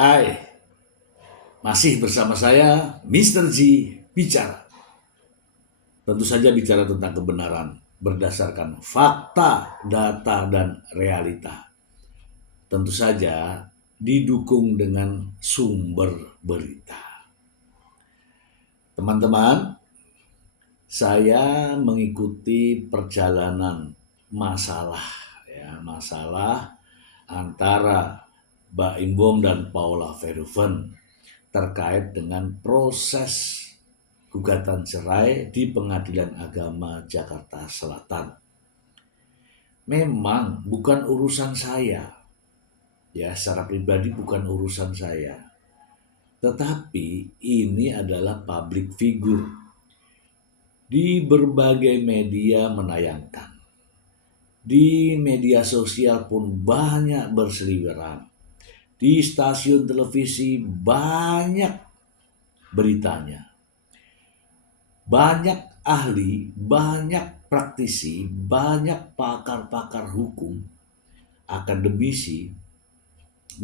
Hai, masih bersama saya Mr. G bicara. Tentu saja bicara tentang kebenaran berdasarkan fakta, data, dan realita. Tentu saja didukung dengan sumber berita. Teman-teman, saya mengikuti perjalanan masalah antara Baim Bom dan Paula Verhoeven terkait dengan proses gugatan cerai di Pengadilan Agama Jakarta Selatan. Memang bukan urusan saya, ya secara pribadi bukan urusan saya. Tetapi ini adalah public figure. Di berbagai media menayangkan. Di media sosial pun banyak berseliweran. Di stasiun televisi banyak beritanya. Banyak ahli, banyak praktisi, banyak pakar-pakar hukum, akademisi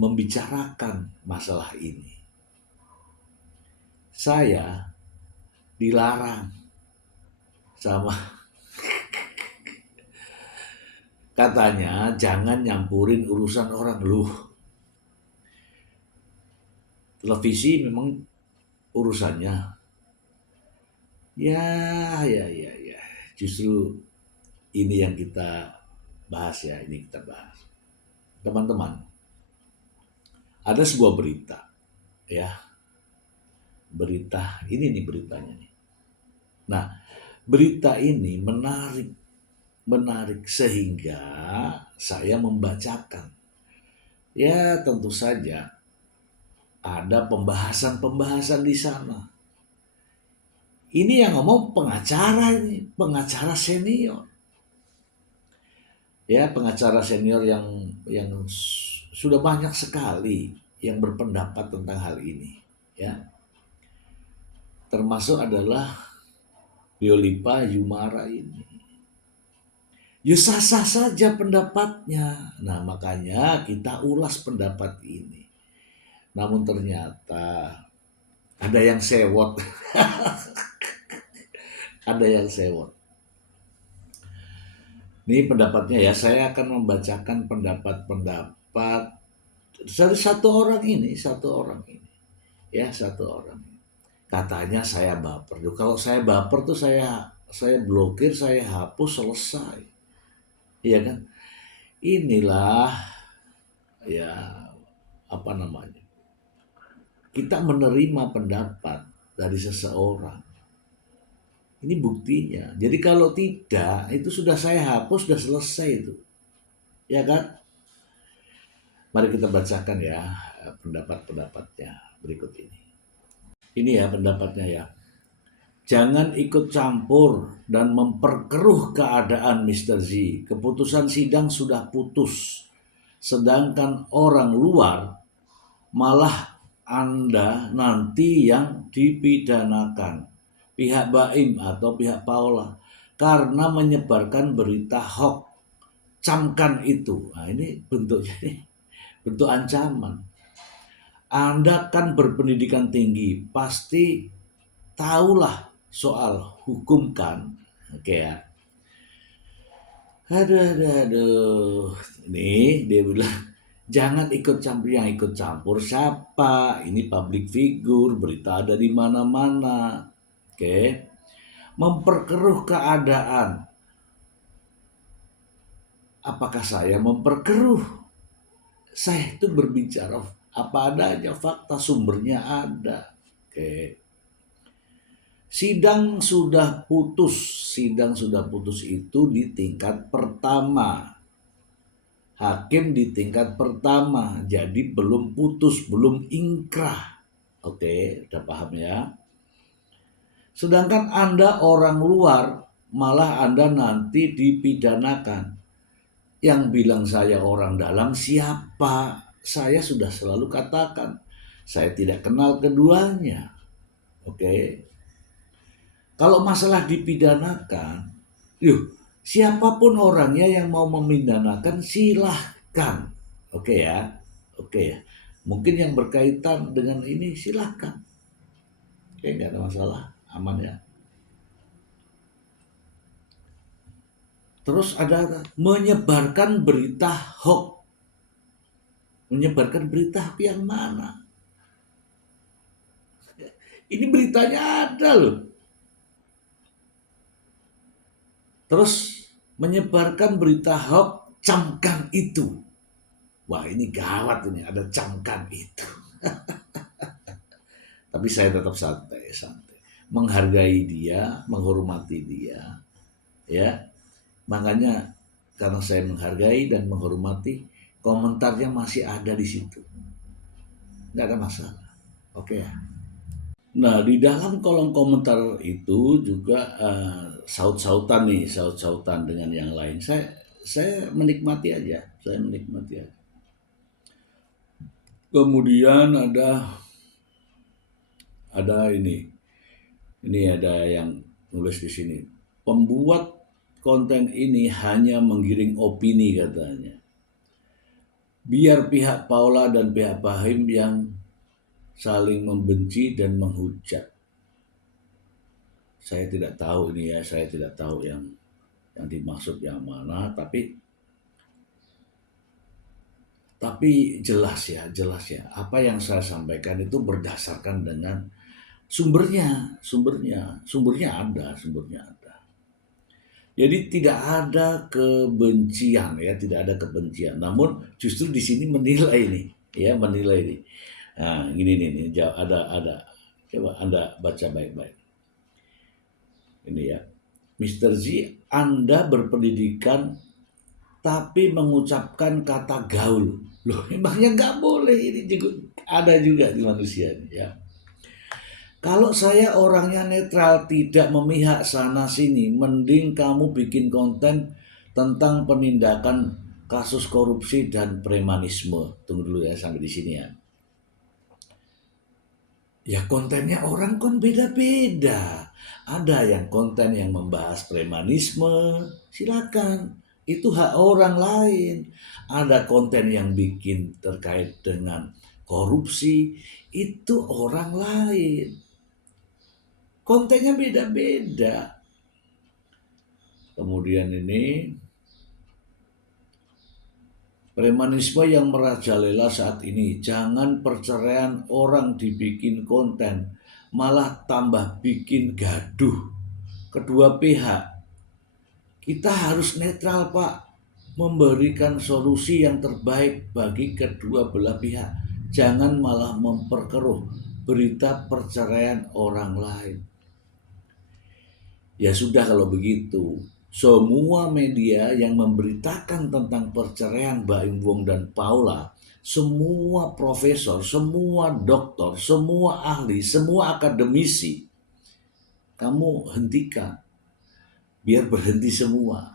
membicarakan masalah ini. Saya dilarang sama katanya jangan nyampurin urusan orang lu. Televisi memang urusannya. Ya. Justru ini yang kita bahas ya, Teman-teman, ada sebuah berita ya. Berita, ini nih beritanya nih. Nah, berita ini menarik sehingga saya membacakan. Ya, tentu saja ada pembahasan di sana. Ini yang ngomong pengacara senior. Ya, pengacara senior yang sudah banyak sekali yang berpendapat tentang hal ini, ya. Termasuk adalah Biolipa Yumara ini. Ya sah-sah saja pendapatnya. Nah, makanya kita ulas pendapat ini. Namun ternyata ada yang sewot. Ada yang sewot. Ini pendapatnya ya, saya akan membacakan pendapat dari satu orang ini. Ya, satu orang. Katanya saya baper. Kalau saya baper tuh saya blokir, saya hapus, selesai. Iya kan? Inilah ya kita menerima pendapat dari seseorang. Ini buktinya. Jadi kalau tidak, itu sudah saya hapus, sudah selesai itu. Ya kan? Mari kita bacakan ya pendapat-pendapatnya berikut ini. Ini ya pendapatnya ya. Jangan ikut campur dan memperkeruh keadaan Mr. Z. Keputusan sidang sudah putus. Sedangkan orang luar malah Anda nanti yang dipidanakan. Pihak Baim atau pihak Paula. Karena menyebarkan berita hoax. Camkan itu. Nah ini bentuknya bentuk ancaman. Anda kan berpendidikan tinggi. Pasti tahulah soal hukum kan. Oke ya. Aduh. Ini dia bilang jangan ikut campur. Yang ikut campur siapa? Ini public figure, berita ada di mana-mana. Oke. Memperkeruh keadaan. Apakah saya memperkeruh? Saya itu berbicara apa adanya, fakta sumbernya ada. Oke. Sidang sudah putus itu di tingkat pertama. Hakim di tingkat pertama, jadi belum putus, belum ingkrah. Oke, udah paham ya? Sedangkan Anda orang luar, malah Anda nanti dipidanakan. Yang bilang saya orang dalam siapa? Saya sudah selalu katakan, saya tidak kenal keduanya. Oke. Kalau masalah dipidanakan, siapapun orangnya yang mau memidanakan silahkan. Oke ya. Mungkin yang berkaitan dengan ini silahkan. Oke, nggak ada masalah, aman ya. Terus ada menyebarkan berita hoax. Menyebarkan berita yang mana? Ini beritanya ada loh. Terus menyebarkan berita hoax, camkan itu. Wah, ini gawat ini, ada camkan itu. Tapi saya tetap santai. Menghargai dia, menghormati dia. Ya, makanya karena saya menghargai dan menghormati, komentarnya masih ada di situ. Nggak ada masalah. Oke ya. Nah, di dalam kolom komentar itu juga saut-sautan nih, saut-sautan dengan yang lain. Saya menikmati aja, saya menikmati aja. Kemudian ada ini ada yang nulis di sini. Pembuat konten ini hanya menggiring opini katanya. Biar pihak Paula dan pihak Bahim yang saling membenci dan menghujat. Saya tidak tahu ini ya, saya tidak tahu yang dimaksud yang mana, tapi jelas ya, apa yang saya sampaikan itu berdasarkan dengan sumbernya ada. Jadi tidak ada kebencian ya, tidak ada kebencian. Namun justru di sini menilai nih, ya menilai nih. Nah, gini nih, ada. Coba Anda baca baik-baik. Ini ya, Mr. Z, Anda berpendidikan tapi mengucapkan kata gaul. Loh, emangnya nggak boleh? Ini juga ada juga di manusia ya. Kalau saya orangnya netral, tidak memihak sana sini, mending kamu bikin konten tentang penindakan kasus korupsi dan premanisme. Tunggu dulu ya sampai di sini ya. Ya kontennya orang kan beda-beda. Ada yang konten yang membahas premanisme, silakan. Itu hak orang lain. Ada konten yang bikin terkait dengan korupsi, itu orang lain. Kontennya beda-beda. Kemudian ini premanisme yang merajalela saat ini. Jangan perceraian orang dibikin konten, malah tambah bikin gaduh kedua pihak. Kita harus netral, Pak, memberikan solusi yang terbaik bagi kedua belah pihak. Jangan malah memperkeruh berita perceraian orang lain. Ya sudah kalau begitu, semua media yang memberitakan tentang perceraian Baim Wong dan Paula, semua profesor, semua dokter, semua ahli, semua akademisi, kamu hentikan, biar berhenti semua.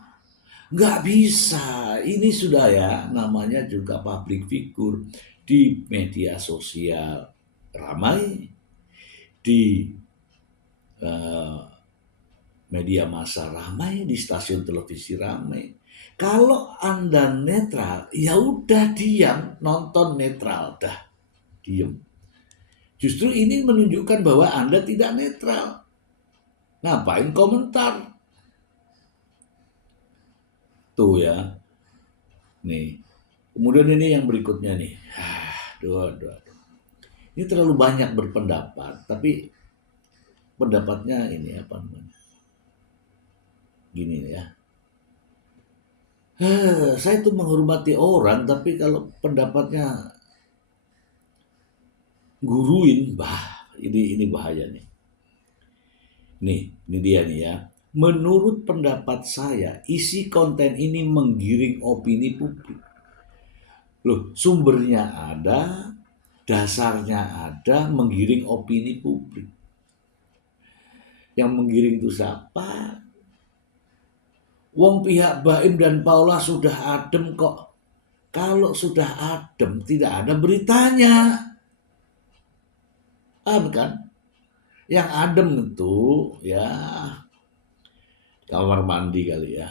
Nggak bisa, ini sudah ya, namanya juga public figure. Di media sosial ramai, di media massa ramai, di stasiun televisi ramai. Kalau Anda netral, ya udah diam, nonton netral, dah diam. Justru ini menunjukkan bahwa Anda tidak netral. Ngapain komentar? Tuh ya. Nih. Kemudian ini yang berikutnya nih. Aduh. Ini terlalu banyak berpendapat, tapi pendapatnya ini apa namanya? Gini ya. Saya tuh menghormati orang, tapi kalau pendapatnya guruin, ini bahaya nih. Ini dia nih ya. Menurut pendapat saya, isi konten ini menggiring opini publik. Loh, sumbernya ada, dasarnya ada, menggiring opini publik. Yang menggiring itu siapa? Wong pihak Baim dan Paula sudah adem kok. Kalau sudah adem, tidak ada beritanya. Kan? Yang adem itu ya kamar mandi kali ya.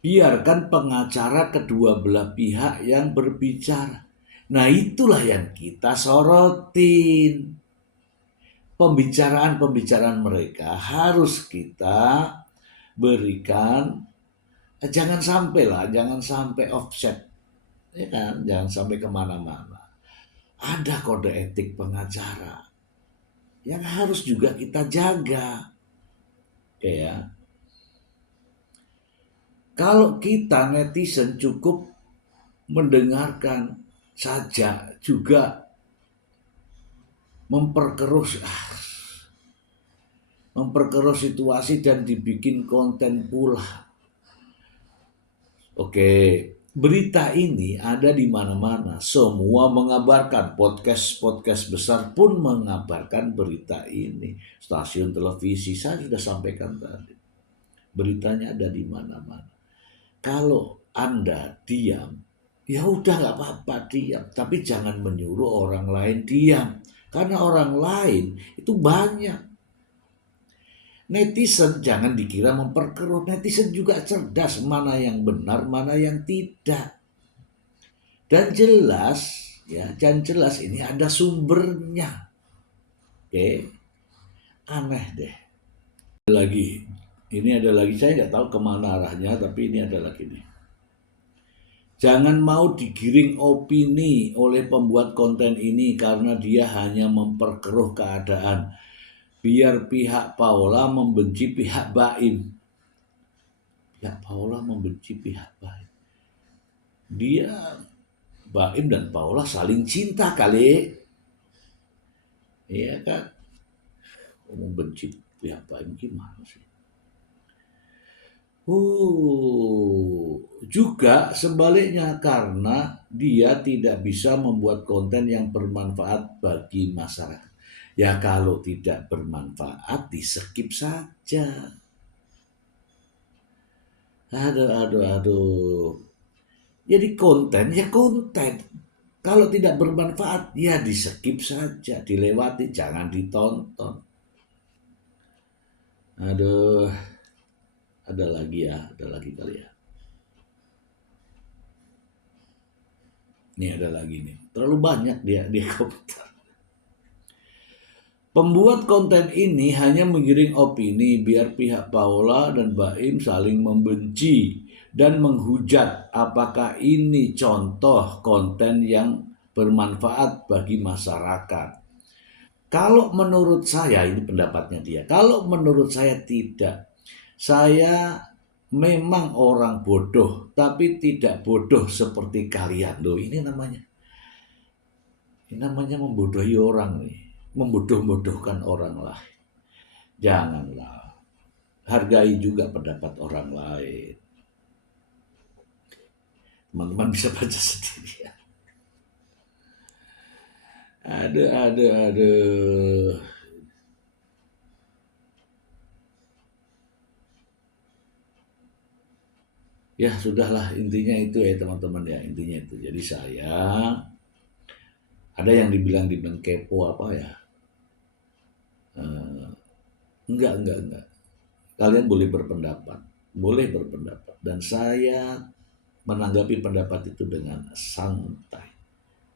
Biarkan pengacara kedua belah pihak yang berbicara. Nah, itulah yang kita sorotin. Pembicaraan-pembicaraan mereka harus kita berikan, jangan sampai lah, jangan sampai offset, ya kan, jangan sampai kemana-mana. Ada kode etik pengacara yang harus juga kita jaga, ya. Kalau kita netizen cukup mendengarkan saja juga memperkeruh situasi dan dibikin konten pula. Oke, berita ini ada di mana-mana. Semua mengabarkan, podcast-podcast besar pun mengabarkan berita ini. Stasiun televisi saya sudah sampaikan tadi. Beritanya ada di mana-mana. Kalau Anda diam, ya udah nggak apa-apa diam, tapi jangan menyuruh orang lain diam. Karena orang lain itu banyak. Netizen jangan dikira memperkeruh. Netizen juga cerdas, mana yang benar, mana yang tidak. Dan jelas, ya, dan jelas ini ada sumbernya. Oke, aneh deh. Ini ada lagi, saya nggak tahu kemana arahnya, tapi ini ada lagi nih. Jangan mau digiring opini oleh pembuat konten ini karena dia hanya memperkeruh keadaan. Biar pihak Paula membenci pihak Baim. Pihak Paula membenci pihak Baim. Dia, Baim dan Paula saling cinta kali. Iya kan? Membenci pihak Baim gimana sih? Juga sebaliknya karena dia tidak bisa membuat konten yang bermanfaat bagi masyarakat. Ya kalau tidak bermanfaat di-skip saja. Aduh. Jadi konten ya konten. Kalau tidak bermanfaat ya di-skip saja, dilewati, jangan ditonton. Aduh, ada lagi kali ya. Nih ada lagi nih. Terlalu banyak dia komentar. Pembuat konten ini hanya menggiring opini biar pihak Paula dan Baim saling membenci dan menghujat. Apakah ini contoh konten yang bermanfaat bagi masyarakat? Kalau menurut saya, ini pendapatnya dia. Kalau menurut saya tidak. Saya memang orang bodoh, tapi tidak bodoh seperti kalian. Loh, ini namanya membodohi orang nih. Membodoh-bodohkan orang lain. Janganlah. Hargai juga pendapat orang lain. Teman-teman bisa baca sendiri ya. Aduh. Ya sudahlah, intinya itu ya teman-teman ya, intinya itu. Jadi saya, ada yang dibilang kepo apa ya. Enggak. Kalian boleh berpendapat. Dan saya menanggapi pendapat itu dengan santai.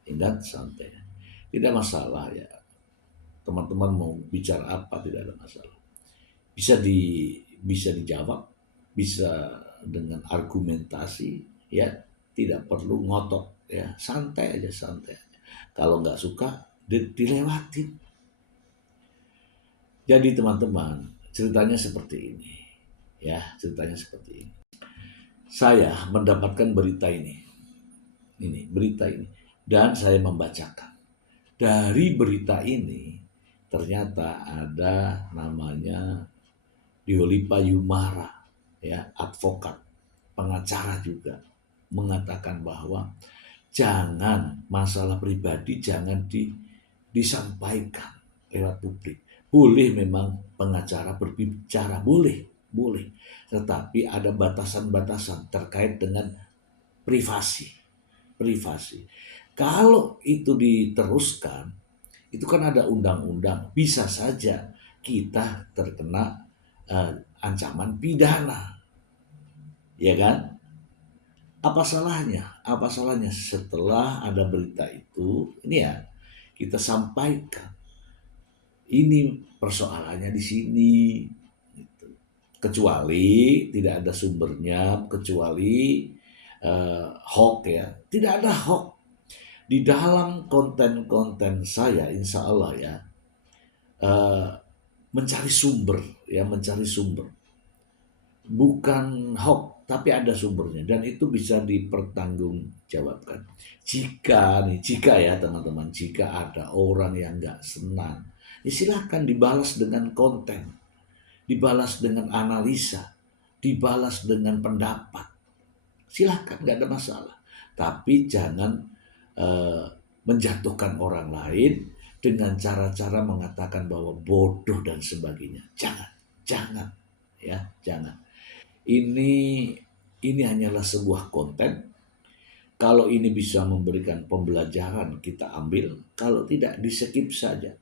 Ingat, santai. Tidak masalah ya. Teman-teman mau bicara apa tidak ada masalah. Bisa dijawab, bisa dengan argumentasi, ya tidak perlu ngotot ya, santai aja. Kalau nggak suka dilewatin. Jadi teman-teman, ceritanya seperti ini. Ya, ceritanya seperti ini. Saya mendapatkan berita ini. Berita ini. Dan saya membacakan. Dari berita ini, ternyata ada namanya Diolipa Yumara, ya, advokat, pengacara juga, mengatakan bahwa jangan masalah pribadi jangan disampaikan lewat publik. Boleh memang pengacara berbicara, boleh. Tetapi ada batasan-batasan terkait dengan privasi. Kalau itu diteruskan, itu kan ada undang-undang, bisa saja kita terkena ancaman pidana, ya kan? Apa salahnya? Apa salahnya setelah ada berita itu, ini ya, kita sampaikan. Ini persoalannya di sini. Gitu. Kecuali tidak ada sumbernya, kecuali hoax ya. Tidak ada hoax. Di dalam konten-konten saya, insya Allah ya, eh, mencari sumber, ya mencari sumber. Bukan hoax, tapi ada sumbernya dan itu bisa dipertanggungjawabkan. Jika ya teman-teman, jika ada orang yang nggak senang, ya silahkan dibalas dengan konten, dibalas dengan analisa, dibalas dengan pendapat. Silahkan, nggak ada masalah. Tapi jangan eh, menjatuhkan orang lain dengan cara-cara mengatakan bahwa bodoh dan sebagainya. Jangan, jangan, ya, jangan. Ini hanyalah sebuah konten. Kalau ini bisa memberikan pembelajaran, kita ambil. Kalau tidak, di-skip saja.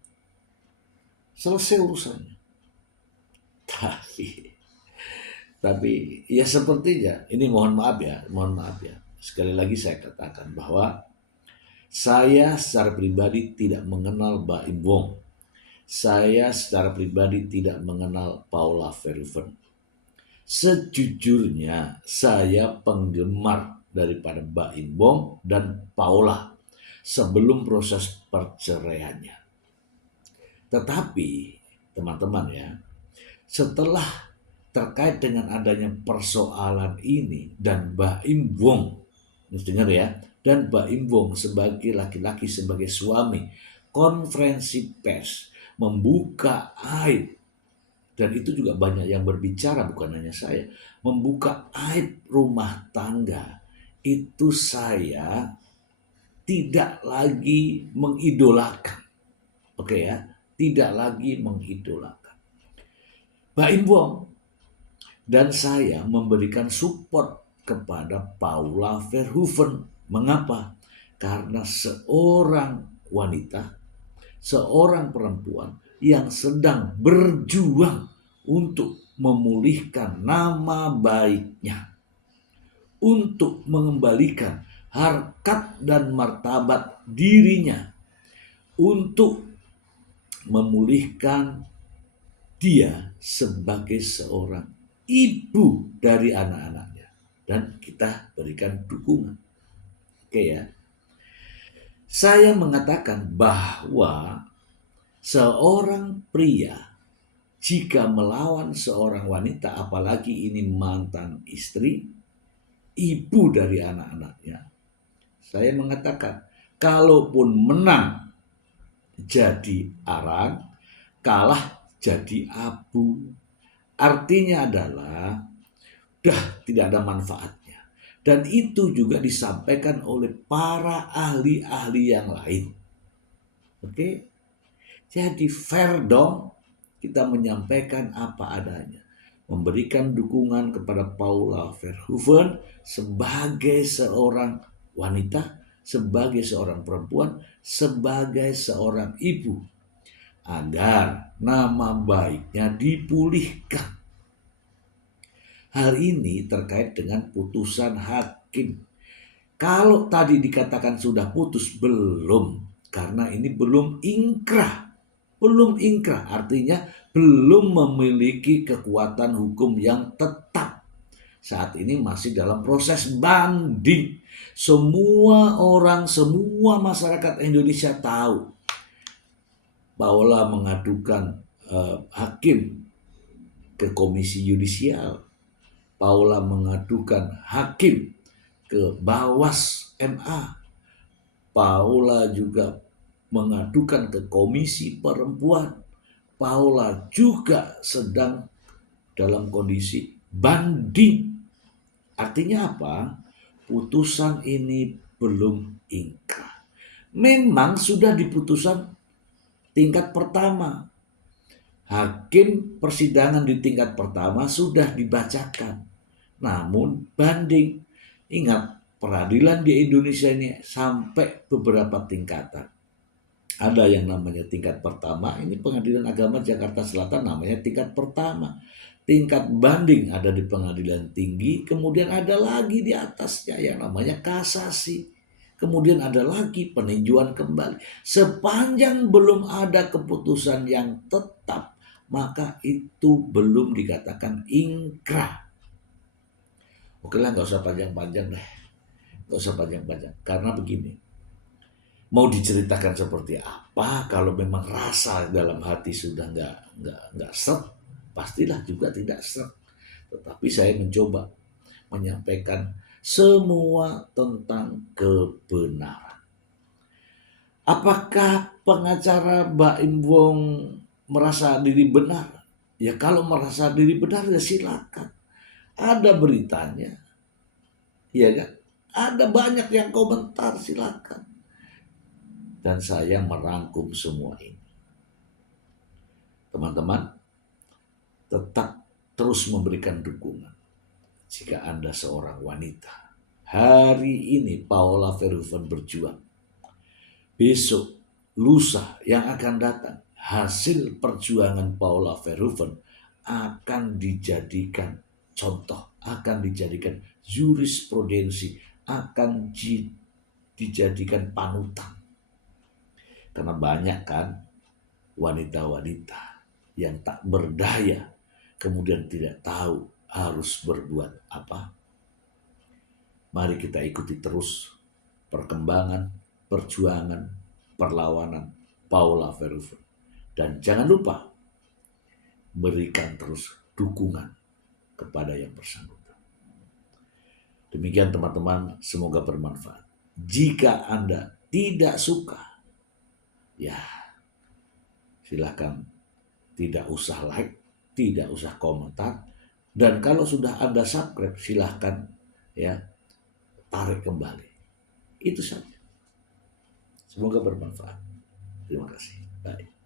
Selesai urusannya. Tapi ya sepertinya, ini mohon maaf ya. Sekali lagi saya katakan bahwa saya secara pribadi tidak mengenal Baim Wong. Saya secara pribadi tidak mengenal Paula Verhoeven. Sejujurnya saya penggemar daripada Baim Wong dan Paula sebelum proses perceraiannya. Tetapi teman-teman ya, setelah terkait dengan adanya persoalan ini dan Baim Wong, dengar ya, dan Baim Wong sebagai laki-laki, sebagai suami, konferensi pers membuka aib. Dan itu juga banyak yang berbicara, bukan hanya saya. Membuka aib rumah tangga. Itu saya tidak lagi mengidolakan. Oke ya, tidak lagi mengidolakan. Baim Wong dan saya memberikan support kepada Paula Verhoeven. Mengapa? Karena seorang wanita, seorang perempuan yang sedang berjuang untuk memulihkan nama baiknya, untuk mengembalikan harkat dan martabat dirinya, untuk memulihkan dia sebagai seorang ibu dari anak-anaknya, dan kita berikan dukungan. Oke ya. Saya mengatakan bahwa seorang pria jika melawan seorang wanita, apalagi ini mantan istri, ibu dari anak-anaknya, saya mengatakan, kalaupun menang jadi arang, kalah jadi abu. Artinya adalah dah tidak ada manfaatnya. Dan itu juga disampaikan oleh para ahli-ahli yang lain. Oke? Jadi fair dong kita menyampaikan apa adanya. Memberikan dukungan kepada Paula Verhoeven sebagai seorang wanita, sebagai seorang perempuan, sebagai seorang ibu. Agar nama baiknya dipulihkan. Hal ini terkait dengan putusan hakim. Kalau tadi dikatakan sudah putus, belum. Karena ini belum ingkrah. Belum ingkrah, artinya belum memiliki kekuatan hukum yang tetap. Saat ini masih dalam proses banding. Semua orang, semua masyarakat Indonesia tahu. Paula mengadukan hakim ke Komisi Yudisial. Paula mengadukan hakim ke Bawas MA. Paula juga mengadukan ke Komisi Perempuan. Paula juga sedang dalam kondisi banding. Artinya apa? Putusan ini belum ingkrah. Memang sudah di putusan tingkat pertama. Hakim persidangan di tingkat pertama sudah dibacakan. Namun banding, ingat peradilan di Indonesia ini sampai beberapa tingkatan. Ada yang namanya tingkat pertama, ini Pengadilan Agama Jakarta Selatan namanya tingkat pertama. Tingkat banding ada di pengadilan tinggi, kemudian ada lagi di atasnya yang namanya kasasi. Kemudian ada lagi peninjauan kembali. Sepanjang belum ada keputusan yang tetap, maka itu belum dikatakan ingkrah. Oke lah, nggak usah panjang-panjang deh. Nggak usah panjang-panjang. Karena begini, mau diceritakan seperti apa kalau memang rasa dalam hati sudah nggak seret, pastilah juga tidak seret. Tetapi saya mencoba menyampaikan semua tentang kebenaran. Apakah pengacara Mbak Imbong merasa diri benar? Ya kalau merasa diri benar ya silakan. Ada beritanya, ya kan? Ada banyak yang komentar, silakan. Dan saya merangkum semua ini. Teman-teman, tetap terus memberikan dukungan. Jika Anda seorang wanita, hari ini Paula Verhoeven berjuang. Besok, lusa yang akan datang, hasil perjuangan Paula Verhoeven akan dijadikan contoh, akan dijadikan jurisprudensi, akan dijadikan panutan. Karena banyak kan wanita-wanita yang tak berdaya, kemudian tidak tahu harus berbuat apa. Mari kita ikuti terus perkembangan, perjuangan, perlawanan Paula Verhoeven. Dan jangan lupa berikan terus dukungan kepada yang bersangkutan. Demikian teman-teman, semoga bermanfaat. Jika Anda tidak suka, ya silakan tidak usah like, tidak usah komentar. Dan kalau sudah Anda subscribe, silahkan ya tarik kembali. Itu saja. Semoga bermanfaat. Terima kasih. Bye.